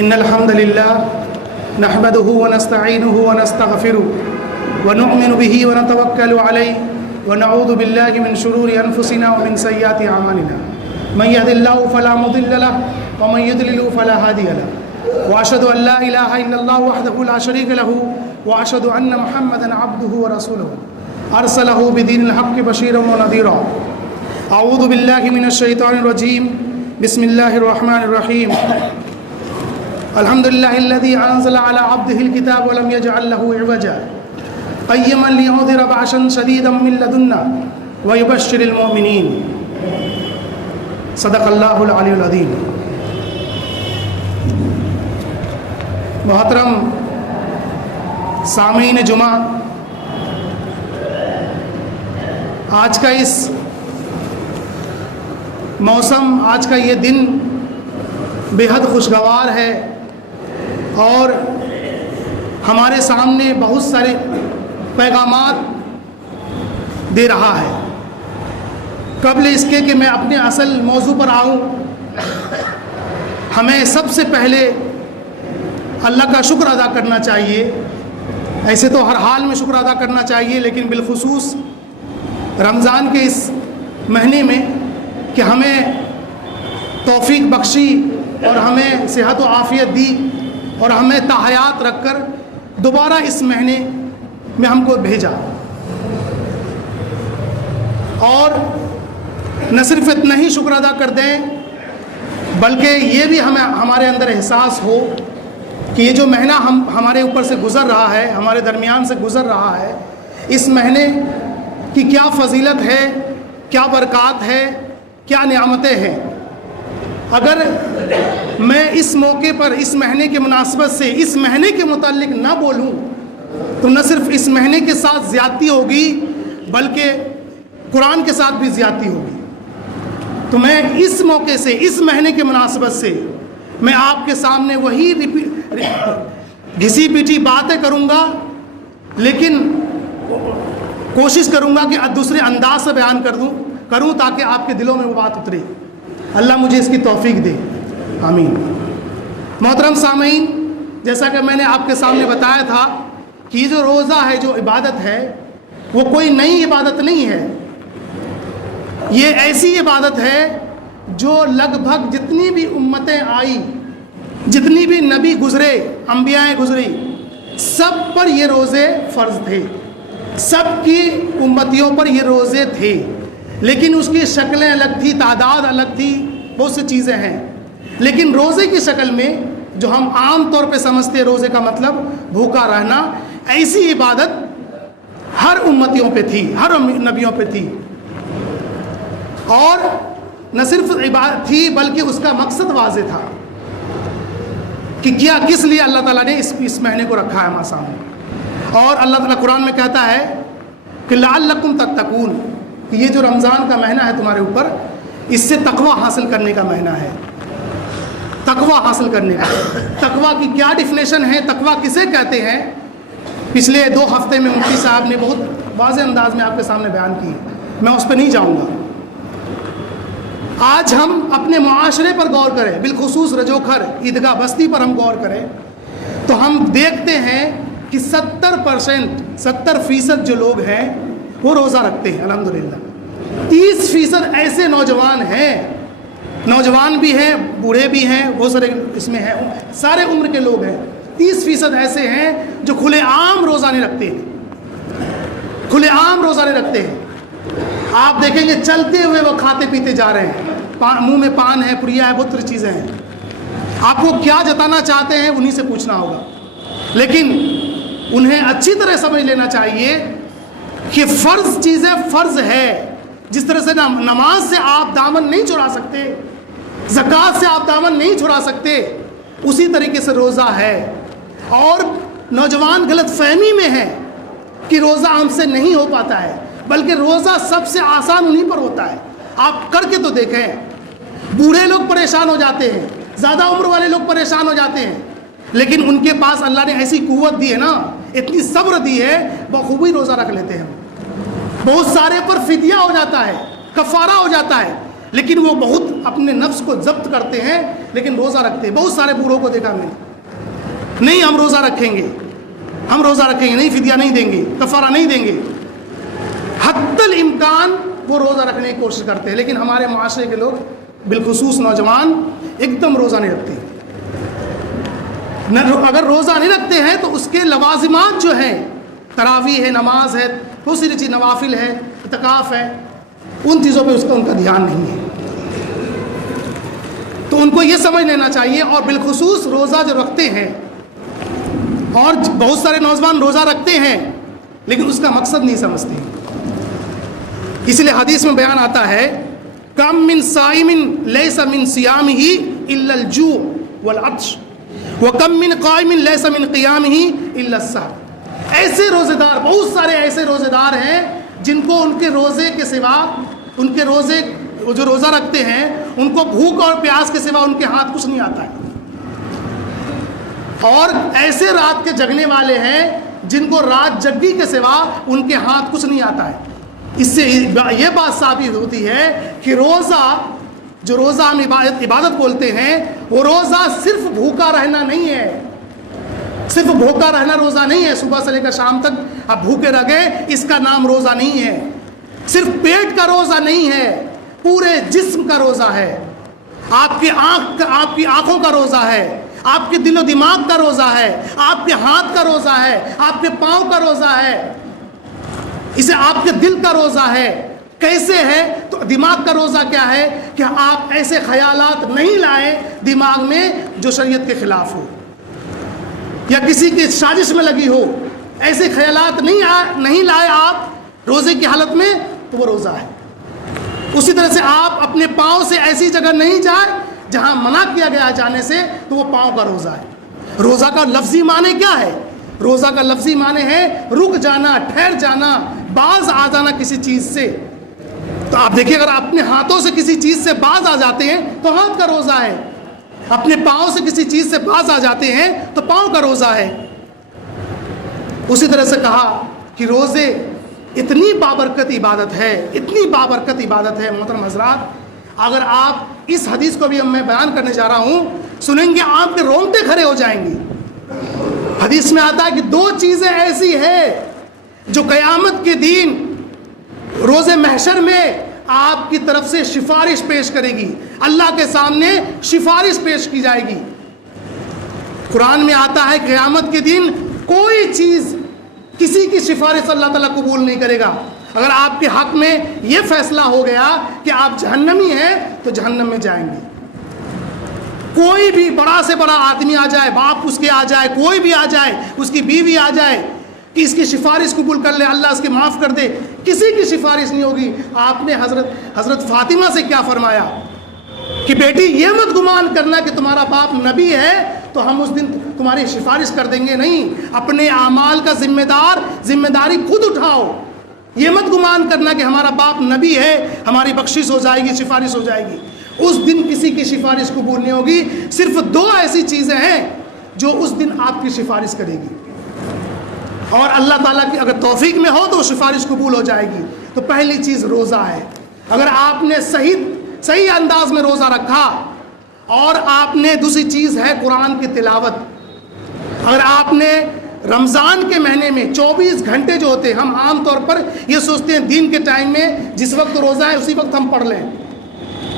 إن الحمد لله نحمده ونستعينه ونستغفره ونؤمن به ونتوكل عليه ونعوذ بالله من شرور أنفسنا ومن سيئات أعمالنا من يهد الله فلا مضل له ومن يضلل فلا هادي له وأشهد أن لا إله إلا الله وحده لا شريك له وأشهد أن محمدا عبده ورسوله أرسله بدين الحق بشيرا ونذيرا أعوذ بالله من الشيطان الرجيم بسم الله الرحمن الرحيم الحمد لله الذي أنزل على عبده الكتاب ولم يجعل له عوجا قيما لينذر بأسا شديدا من لدنا ويبشر المؤمنين صدق الله العلي العظيم. محترم سامعین جمعہ، آج کا اس موسم، آج کا یہ دن بے حد خوشگوار ہے اور ہمارے سامنے بہت سارے پیغامات دے رہا ہے. قبل اس کے کہ میں اپنے اصل موضوع پر آؤں، ہمیں سب سے پہلے اللہ کا شکر ادا کرنا چاہیے. ایسے تو ہر حال میں شکر ادا کرنا چاہیے، لیکن بالخصوص رمضان کے اس مہینے میں کہ ہمیں توفیق بخشی اور ہمیں صحت و عافیت دی اور ہمیں تحیات رکھ کر دوبارہ اس مہینے میں ہم کو بھیجا. اور نہ صرف اتنا ہی شکر ادا کر دیں، بلکہ یہ بھی ہمارے اندر احساس ہو کہ یہ جو مہینہ ہمارے اوپر سے گزر رہا ہے، ہمارے درمیان سے گزر رہا ہے، اس مہینے کی کیا فضیلت ہے، کیا برکات ہے، کیا نعمتیں ہیں. اگر میں اس موقع پر اس مہینے کے مناسبت سے اس مہینے کے متعلق نہ بولوں تو نہ صرف اس مہینے کے ساتھ زیادتی ہوگی بلکہ قرآن کے ساتھ بھی زیادتی ہوگی. تو میں اس موقع سے، اس مہینے کے مناسبت سے میں آپ کے سامنے وہی گھسی پیٹی باتیں کروں گا، لیکن کوشش کروں گا کہ دوسرے انداز سے بیان کروں تاکہ آپ کے دلوں میں وہ بات اترے. اللہ مجھے اس کی توفیق دے، آمین. محترم سامعین، جیسا کہ میں نے آپ کے سامنے بتایا تھا کہ یہ جو روزہ ہے، جو عبادت ہے، وہ کوئی نئی عبادت نہیں ہے. یہ ایسی عبادت ہے جو لگ بھگ جتنی بھی امتیں آئی، جتنی بھی نبی گزرے، انبیاء گزری، سب پر یہ روزے فرض تھے، سب کی امتیوں پر یہ روزے تھے، لیکن اس کی شکلیں الگ تھی، تعداد الگ تھی، بہت سی چیزیں ہیں. لیکن روزے کی شکل میں جو ہم عام طور پہ سمجھتے ہیں روزے کا مطلب بھوکا رہنا، ایسی عبادت ہر امتیوں پہ تھی، ہر نبیوں پہ تھی. اور نہ صرف عبادت تھی بلکہ اس کا مقصد واضح تھا کہ کیا کس لیے اللہ تعالیٰ نے اس مہینے کو رکھا ہے ہمارے سامنے. اور اللہ تعالیٰ قرآن میں کہتا ہے کہ لعلکم تتقون، کہ یہ جو رمضان کا مہینہ ہے تمہارے اوپر، اس سے تقوی حاصل کرنے کا مہینہ ہے. تقوی حاصل کرنے کا، تقوی کی کیا ڈیفینیشن ہے، تقوی کسے کہتے ہیں، پچھلے 2 ہفتے میں مفتی صاحب نے بہت واضح انداز میں آپ کے سامنے بیان کی، میں اس پہ نہیں جاؤں گا. آج ہم اپنے معاشرے پر غور کریں، بالخصوص رجوکھر عیدگاہ بستی پر ہم غور کریں تو ہم دیکھتے ہیں کہ 70% جو لوگ ہیں وہ روزہ رکھتے ہیں الحمدللہ. 30% ایسے نوجوان ہیں، نوجوان بھی ہیں، بوڑھے بھی ہیں، بہت سارے اس میں ہیں، سارے عمر کے لوگ ہیں. 30% ایسے ہیں جو کھلے عام روزہ نہیں رکھتے ہیں، کھلے عام روزہ نہیں رکھتے ہیں. آپ دیکھیں گے چلتے ہوئے وہ کھاتے پیتے جا رہے ہیں، منہ میں پان ہے، پریا ہے، بہت ساری چیزیں ہیں. آپ کو کیا جتانا چاہتے ہیں انہی سے پوچھنا ہوگا. لیکن انہیں اچھی طرح سمجھ لینا چاہیے کہ فرض چیزیں فرض ہے. جس طرح سے نماز سے آپ دامن نہیں چھڑا سکتے، زکوٰۃ سے آپ دامن نہیں چھڑا سکتے، اسی طریقے سے روزہ ہے. اور نوجوان غلط فہمی میں ہے کہ روزہ ہم سے نہیں ہو پاتا ہے، بلکہ روزہ سب سے آسان انہی پر ہوتا ہے. آپ کر کے تو دیکھیں. بوڑھے لوگ پریشان ہو جاتے ہیں، زیادہ عمر والے لوگ پریشان ہو جاتے ہیں، لیکن ان کے پاس اللہ نے ایسی قوت دی ہے نا، اتنی صبر دی ہے، بخوبی روزہ رکھ لیتے ہیں. بہت سارے پر فدیہ ہو جاتا ہے، کفارہ ہو جاتا ہے، لیکن وہ بہت اپنے نفس کو ضبط کرتے ہیں لیکن روزہ رکھتے ہیں. بہت سارے بوڑھوں کو دیکھا ہم نے, نہیں ہم روزہ رکھیں گے, ہم روزہ رکھیں گے, نہیں فدیہ نہیں دیں گے, کفارہ نہیں دیں گے. حتی الامکان وہ روزہ رکھنے کی کوشش کرتے ہیں, لیکن ہمارے معاشرے کے لوگ بالخصوص نوجوان ایک دم روزہ نہیں رکھتے. اگر روزہ نہیں رکھتے ہیں تو اس کے لوازمات جو ہیں, تراویح ہے, نماز ہے, بہت سی چیز, نوافل ہے, اعتکاف ہے, ان چیزوں پہ ان کا دھیان نہیں ہے. تو ان کو یہ سمجھ لینا چاہیے. اور بالخصوص روزہ جو رکھتے ہیں, اور بہت سارے نوجوان روزہ رکھتے ہیں لیکن اس کا مقصد نہیں سمجھتے. اس لیے حدیث میں بیان آتا ہے, کم من صائم لیس من صیامہ الا الجوع والعطش وکم من قائم لیس من قیامہ الا السہر. ایسے روزے دار, بہت سارے ایسے روزے دار ہیں جن کو ان کے روزے کے سوا, ان کے روزے جو روزہ رکھتے ہیں ان کو بھوک اور پیاس کے سوا ان کے ہاتھ کچھ نہیں آتا ہے. اور ایسے رات کے جگنے والے ہیں جن کو رات جگی کے سوا ان کے ہاتھ کچھ نہیں آتا ہے. اس سے یہ بات ثابت ہوتی ہے کہ روزہ, جو روزہ ہم عبادت بولتے ہیں, وہ روزہ صرف بھوکا رہنا نہیں ہے, صرف بھوکا رہنا روزہ نہیں ہے. صبح سے لے کر شام تک آپ بھوکے رہ گئے, اس کا نام روزہ نہیں ہے. صرف پیٹ کا روزہ نہیں ہے, پورے جسم کا روزہ ہے. آپ کی آنکھوں کا روزہ ہے, آپ کے دل و دماغ کا روزہ ہے, آپ کے ہاتھ کا روزہ ہے, آپ کے پاؤں کا روزہ ہے, اسے آپ کے دل کا روزہ ہے. کیسے ہے؟ تو دماغ کا روزہ کیا ہے کہ آپ ایسے خیالات نہیں لائیں دماغ میں جو شریعت کے خلاف ہو یا کسی کی سازش میں لگی ہو. ایسے خیالات نہیں لائے آپ روزے کی حالت میں, تو وہ روزہ ہے. اسی طرح سے آپ اپنے پاؤں سے ایسی جگہ نہیں جائیں جہاں منع کیا گیا جانے سے, تو وہ پاؤں کا روزہ ہے. روزہ کا لفظی معنی کیا ہے؟ روزہ کا لفظی معنی ہے رک جانا, ٹھہر جانا, باز آ جانا کسی چیز سے. تو آپ دیکھیے, اگر اپنے ہاتھوں سے کسی چیز سے باز آ جاتے ہیں تو ہاتھ کا روزہ ہے, اپنے پاؤں سے کسی چیز سے باز آ جاتے ہیں تو پاؤں کا روزہ ہے. اسی طرح سے کہا کہ روزے اتنی بابرکت عبادت ہے, اتنی بابرکت عبادت ہے محترم حضرات. اگر آپ اس حدیث کو بھی میں بیان کرنے جا رہا ہوں, سنیں گے آپ کے رونگٹے کھڑے ہو جائیں گے. حدیث میں آتا ہے کہ دو چیزیں ایسی ہیں جو قیامت کے دن روز محشر میں آپ کی طرف سے سفارش پیش کرے گی, اللہ کے سامنے سفارش پیش کی جائے گی. قرآن میں آتا ہے قیامت کے دن کوئی چیز کسی کی سفارش اللہ تعالیٰ قبول نہیں کرے گا. اگر آپ کے حق میں یہ فیصلہ ہو گیا کہ آپ جہنمی ہیں تو جہنم میں جائیں گے. کوئی بھی بڑا سے بڑا آدمی آ جائے, باپ اس کے آ جائے, کوئی بھی آ جائے, اس کی بیوی آ جائے کہ اس کی سفارش قبول کر لے, اللہ اس کے معاف کر دے, کسی کی سفارش نہیں ہوگی. آپ نے حضرت فاطمہ سے کیا فرمایا کہ بیٹی یہ مت گمان کرنا کہ تمہارا باپ نبی ہے تو ہم اس دن تمہاری سفارش کر دیں گے. نہیں, اپنے اعمال کا ذمہ داری خود اٹھاؤ. یہ مت گمان کرنا کہ ہمارا باپ نبی ہے, ہماری بخشش ہو جائے گی, سفارش ہو جائے گی. اس دن کسی کی سفارش قبول نہیں ہوگی. صرف دو ایسی چیزیں ہیں جو اس دن آپ کی سفارش کرے گی, اور اللہ تعالیٰ کی اگر توفیق میں ہو تو وہ سفارش قبول ہو جائے گی. تو پہلی چیز روزہ ہے. اگر آپ نے صحیح انداز میں روزہ رکھا, اور آپ نے دوسری چیز ہے قرآن کی تلاوت. اگر آپ نے رمضان کے مہینے میں 24 گھنٹے جو ہوتے ہیں, ہم عام طور پر یہ سوچتے ہیں دن کے ٹائم میں جس وقت روزہ ہے اسی وقت ہم پڑھ لیں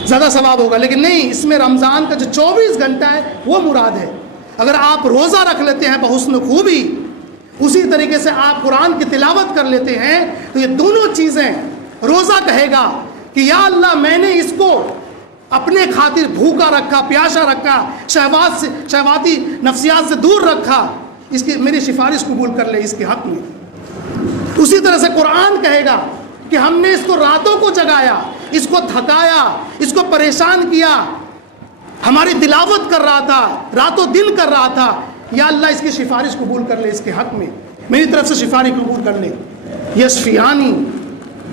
زیادہ ثواب ہوگا, لیکن نہیں, اس میں رمضان کا جو 24 گھنٹہ ہے وہ مراد ہے. اگر آپ روزہ رکھ لیتے ہیں بحسن خوبی, اسی طریقے سے آپ قرآن کی تلاوت کر لیتے ہیں, تو یہ دونوں چیزیں روزہ کہے گا کہ یا اللہ میں نے اس کو اپنے خاطر بھوکا رکھا, پیاسا رکھا, شہواتی نفسیات سے دور رکھا, اس کی میری سفارش قبول کر لے اس کے حق میں. اسی طرح سے قرآن کہے گا کہ ہم نے اس کو راتوں کو جگایا, اس کو تھکایا, اس کو پریشان کیا, ہماری تلاوت کر رہا تھا, راتوں دن کر رہا تھا, یا اللہ اس کی سفارش قبول کر لے اس کے حق میں, میری طرف سے سفارش قبول کر لے. یشفیانی,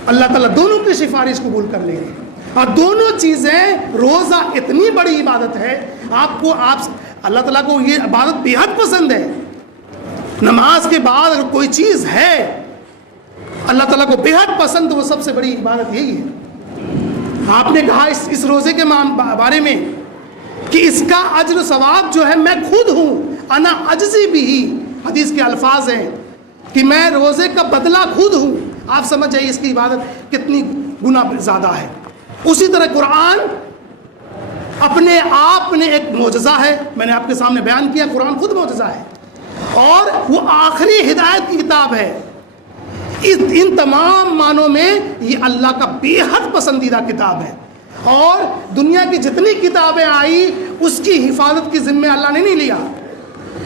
اللہ تعالیٰ دونوں کی سفارش قبول کر لیں گے. اور دونوں چیزیں, روزہ اتنی بڑی عبادت ہے, آپ اللہ تعالیٰ کو یہ عبادت بے حد پسند ہے. نماز کے بعد اگر کوئی چیز ہے اللہ تعالیٰ کو بے حد پسند, تو وہ سب سے بڑی عبادت یہی ہے. آپ نے کہا اس روزے کے بارے میں کہ اس کا اجر و ثواب جو ہے میں خود ہوں، انا اجزی بھی، حدیث کے الفاظ ہیں کہ میں روزے کا بدلہ خود ہوں. آپ سمجھ جائیے اس کی عبادت کتنی گنا زیادہ ہے. اسی طرح قرآن اپنے آپ میں ایک معجزہ ہے. میں نے آپ کے سامنے بیان کیا قرآن خود معجزہ ہے اور وہ آخری ہدایت کی کتاب ہے. ان تمام معنوں میں یہ اللہ کا بے حد پسندیدہ کتاب ہے، اور دنیا کی جتنی کتابیں آئی اس کی حفاظت کی ذمہ اللہ نے نہیں لیا،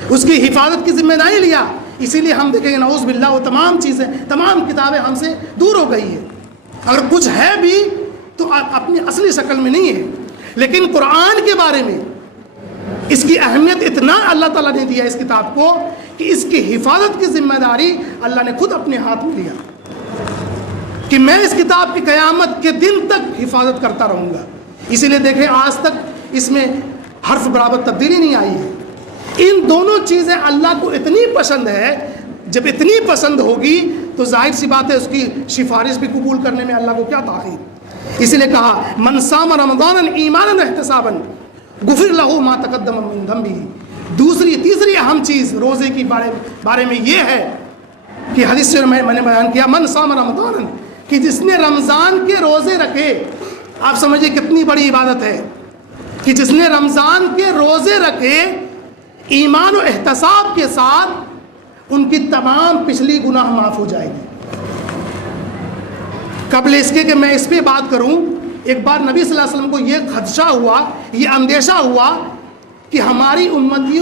اس کی حفاظت کی ذمہ نہیں لیا. اسی لیے ہم دیکھیں گے نعوذ باللہ وہ تمام چیزیں، تمام کتابیں ہم سے دور ہو گئی ہیں. اگر کچھ ہے بھی تو اپنی اصلی شکل میں نہیں ہے. لیکن قرآن کے بارے میں اس کی اہمیت اتنا اللہ تعالیٰ نے دیا اس کتاب کو کہ اس کی حفاظت کی ذمہ داری اللہ نے خود اپنے ہاتھ میں لیا کہ میں اس کتاب کی قیامت کے دن تک حفاظت کرتا رہوں گا. اسی لیے دیکھیں آج تک اس میں حرف برابر تبدیلی نہیں آئی ہے. ان دونوں چیزیں اللہ کو اتنی پسند ہے، جب اتنی پسند ہوگی تو ظاہر سی بات ہے اس کی سفارش بھی قبول کرنے میں اللہ کو کیا تاخیر. اسی لیے کہا من صام رمضان ایمانا احتسابا غفر له ما تقدم من ذنبه. تیسری اہم چیز روزے کی بارے میں یہ ہے کہ حدیث سے میں نے بیان کیا من صام رمضان، کہ جس نے رمضان کے روزے رکھے. آپ سمجھئے کتنی بڑی عبادت ہے کہ جس نے رمضان کے روزے رکھے ایمان و احتساب کے ساتھ، ان کی تمام پچھلی گناہ معاف ہو جائے گی. قبل اس کے کہ میں اس پہ بات کروں، ایک بار نبی صلی اللہ علیہ وسلم کو یہ خدشہ ہوا، یہ اندیشہ ہوا کہ ہماری امتی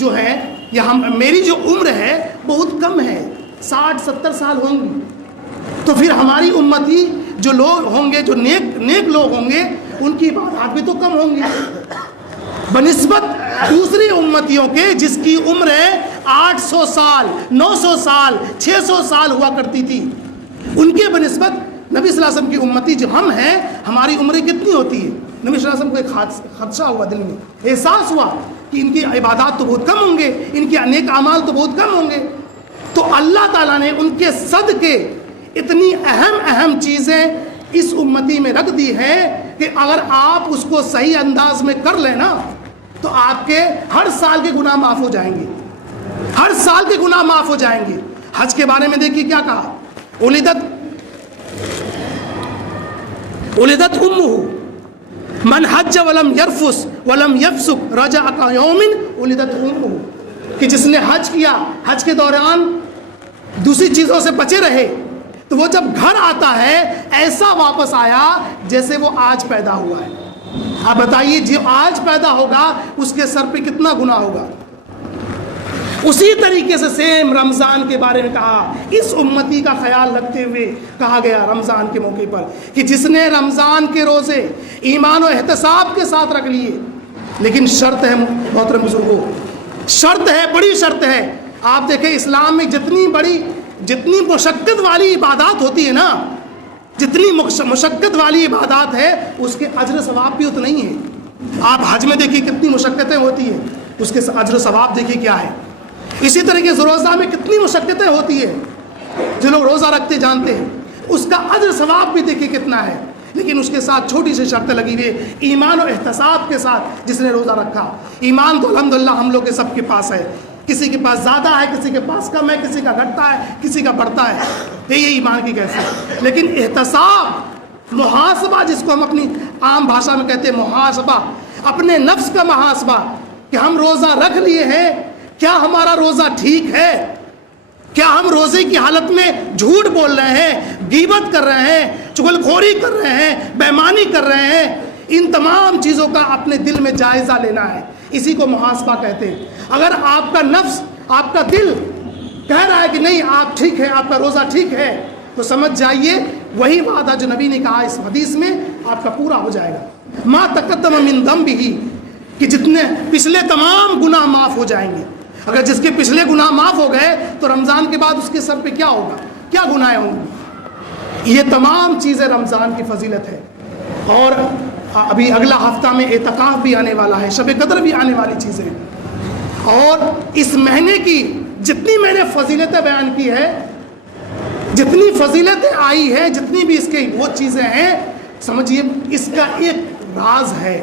جو ہے یا میری جو عمر ہے بہت کم ہے، 60-70 سال ہوں گی، تو پھر ہماری امتی جو لوگ ہوں گے، جو نیک لوگ ہوں گے، ان کی عبادات بھی تو کم ہوں گی بنسبت دوسری امتیوں کے جس کی عمر 800 سال 900 سال 600 سال ہوا کرتی تھی. ان کے بنسبت نبی صلی اللہ علیہ وسلم کی امتی جو ہم ہیں، ہماری عمریں کتنی ہوتی ہے. نبی صلی اللہ علیہ وسلم کو ایک خدشہ ہوا، دل میں احساس ہوا کہ ان کی عبادات تو بہت کم ہوں گے، ان کے نیک اعمال تو بہت کم ہوں گے. تو اللہ تعالیٰ نے ان کے صدقے اتنی اہم چیزیں اس امتی میں رکھ دی ہیں کہ اگر آپ اس کو صحیح انداز میں کر لیں نا تو آپ کے ہر سال کے گناہ معاف ہو جائیں گے، ہر سال کے گناہ معاف ہو جائیں گے. حج کے بارے میں دیکھیے کیا کہا، ولدت امہ من حج ولم یرفس ولم یفسق رجع کیوم ولدت امہ، کہ جس نے حج کیا، حج کے دوران دوسری چیزوں سے بچے رہے، تو وہ جب گھر آتا ہے ایسا واپس آیا جیسے وہ آج پیدا ہوا ہے. آپ بتائیے جو آج پیدا ہوگا اس کے سر پہ کتنا گناہ ہوگا. اسی طریقے سے سیم رمضان کے بارے میں کہا، اس امتی کا خیال رکھتے ہوئے کہا گیا رمضان کے موقع پر کہ جس نے رمضان کے روزے ایمان و احتساب کے ساتھ رکھ لیے، لیکن شرط ہے محترم بزرگوں، شرط ہے، بڑی شرط ہے. آپ دیکھیں اسلام میں جتنی مشقت والی عبادات ہوتی ہے نا، جتنی مشقت والی عبادات ہے اس کے اجر ثواب بھی اتنا ہی ہے. آپ حج میں دیکھیے کتنی مشقتیں ہوتی ہیں، اس کے اجر و ثواب دیکھیے کیا ہے. اسی طریقے سے روزہ میں کتنی مشقتیں ہوتی ہیں، جو لوگ روزہ رکھتے جانتے ہیں، اس کا اجر ثواب بھی دیکھیے کتنا ہے. لیکن اس کے ساتھ چھوٹی سی شرط لگی ہوئی ہے، ایمان و احتساب کے ساتھ جس نے روزہ رکھا. ایمان تو الحمدللہ ہم لوگ کے سب کے پاس ہے، کسی کے پاس زیادہ ہے، کسی کے پاس کم ہے، کسی کا گھٹتا ہے، کسی کا بڑھتا ہے، یہ ایمان کی کیفیت. لیکن احتساب، محاسبہ جس کو ہم اپنی عام بھاشا میں کہتے ہیں محاسبہ، اپنے نفس کا محاسبہ کہ ہم روزہ رکھ لیے ہیں، کیا ہمارا روزہ ٹھیک ہے، کیا ہم روزے کی حالت میں جھوٹ بول رہے ہیں، غیبت کر رہے ہیں، چغل خوری کر رہے ہیں، بے ایمانی کر رہے ہیں. ان تمام چیزوں کا اپنے دل میں جائزہ لینا ہے، اسی کو محاسبہ کہتے ہیں. اگر آپ کا نفس، آپ کا دل کہہ رہا ہے کہ نہیں آپ ٹھیک ہے، آپ کا روزہ ٹھیک ہے، تو سمجھ جائیے وہی وعدہ جو نبی نے کہا اس حدیث میں آپ کا پورا ہو جائے گا. ما تقدم من ذنبہ، کہ جتنے پچھلے تمام گناہ معاف ہو جائیں گے. اگر جس کے پچھلے گناہ معاف ہو گئے تو رمضان کے بعد اس کے سر پہ کیا ہوگا، کیا گناہ ہوں گے. یہ تمام چیزیں رمضان کی فضیلت ہے. اور ابھی اگلا ہفتہ میں اعتکاف بھی آنے والا ہے، شب قدر بھی آنے والی چیزیں. اور اس مہینے کی جتنی میں نے فضیلتیں بیان کی ہے، جتنی فضیلتیں آئی ہیں، جتنی بھی اس کی وہ چیزیں ہیں، سمجھیے اس کا ایک راز ہے،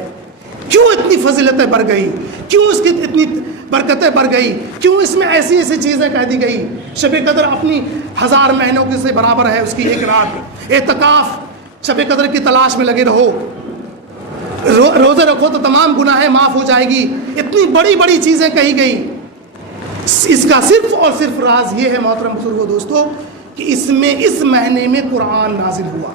کیوں اتنی فضیلتیں بڑھ گئی، کیوں اس کی اتنی برکتیں بڑھ گئی، کیوں اس میں ایسی ایسی چیزیں کہہ دی گئی۔ شب قدر اپنی 1000 مہینوں کے سے برابر ہے، اس کی ایک رات۔ اعتکاف، شب قدر کی تلاش میں لگے رہو، روزے رکھو تو تمام گناہیں معاف ہو جائے گی۔ اتنی بڑی بڑی چیزیں کہی گئی۔ اس کا صرف اور صرف راز یہ ہے محترم بزرگو دوستو کہ اس مہینے میں قرآن نازل ہوا،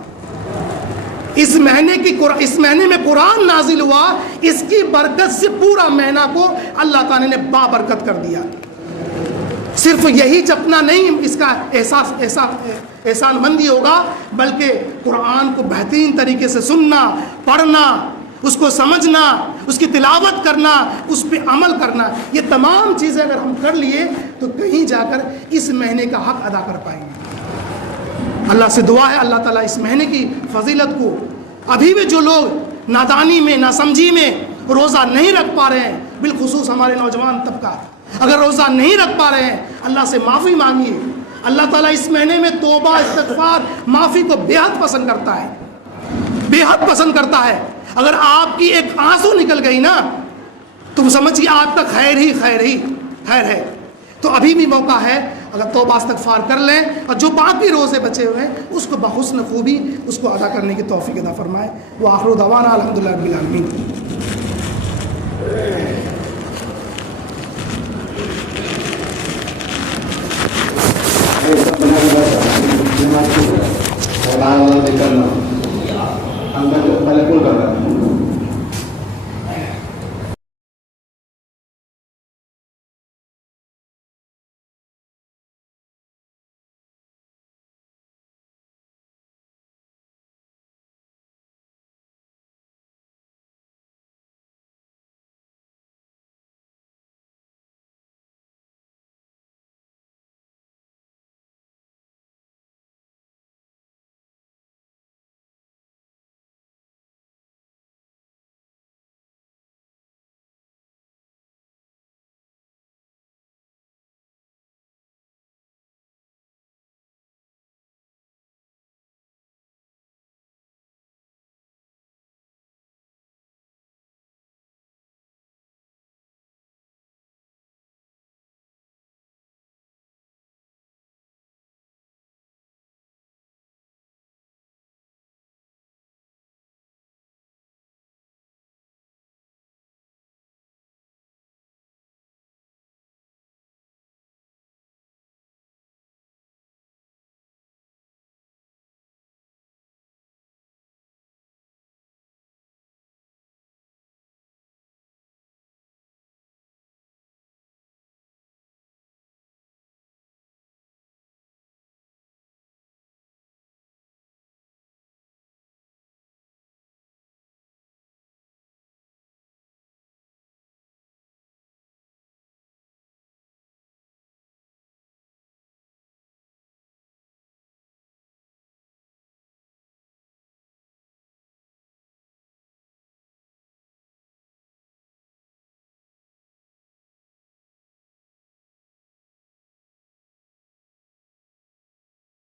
اس مہینے میں قرآن نازل ہوا، اس کی برکت سے پورا مہینہ کو اللہ تعالی نے بابرکت کر دیا۔ صرف یہی جپنا نہیں اس کا احسان مندی ہوگا، بلکہ قرآن کو بہترین طریقے سے سننا، پڑھنا، اس کو سمجھنا، اس کی تلاوت کرنا، اس پہ عمل کرنا، یہ تمام چیزیں اگر ہم کر لیے تو کہیں جا کر اس مہینے کا حق ادا کر پائیں گے۔ اللہ سے دعا ہے اللہ تعالیٰ اس مہینے کی فضیلت کو، ابھی بھی جو لوگ نادانی میں، ناسمجھی میں روزہ نہیں رکھ پا رہے ہیں، بالخصوص ہمارے نوجوان طبقہ اگر روزہ نہیں رکھ پا رہے ہیں، اللہ سے معافی مانگیے۔ اللہ تعالیٰ اس مہینے میں توبہ، استغفار، معافی کو بے حد پسند کرتا ہے، بے حد پسند کرتا ہے۔ اگر آپ کی ایک آنسو نکل گئی نا تو سمجھیے آپ کا خیر ہے۔ تو ابھی بھی موقع ہے، اگر توبہ استغفار کر لیں اور جو باقی روزے بچے ہوئے ہیں اس کو بحسن خوبی اس کو ادا کرنے کی توفیق عطا فرمائے۔ وآخر دعوانا الحمدللہ رب العالمین۔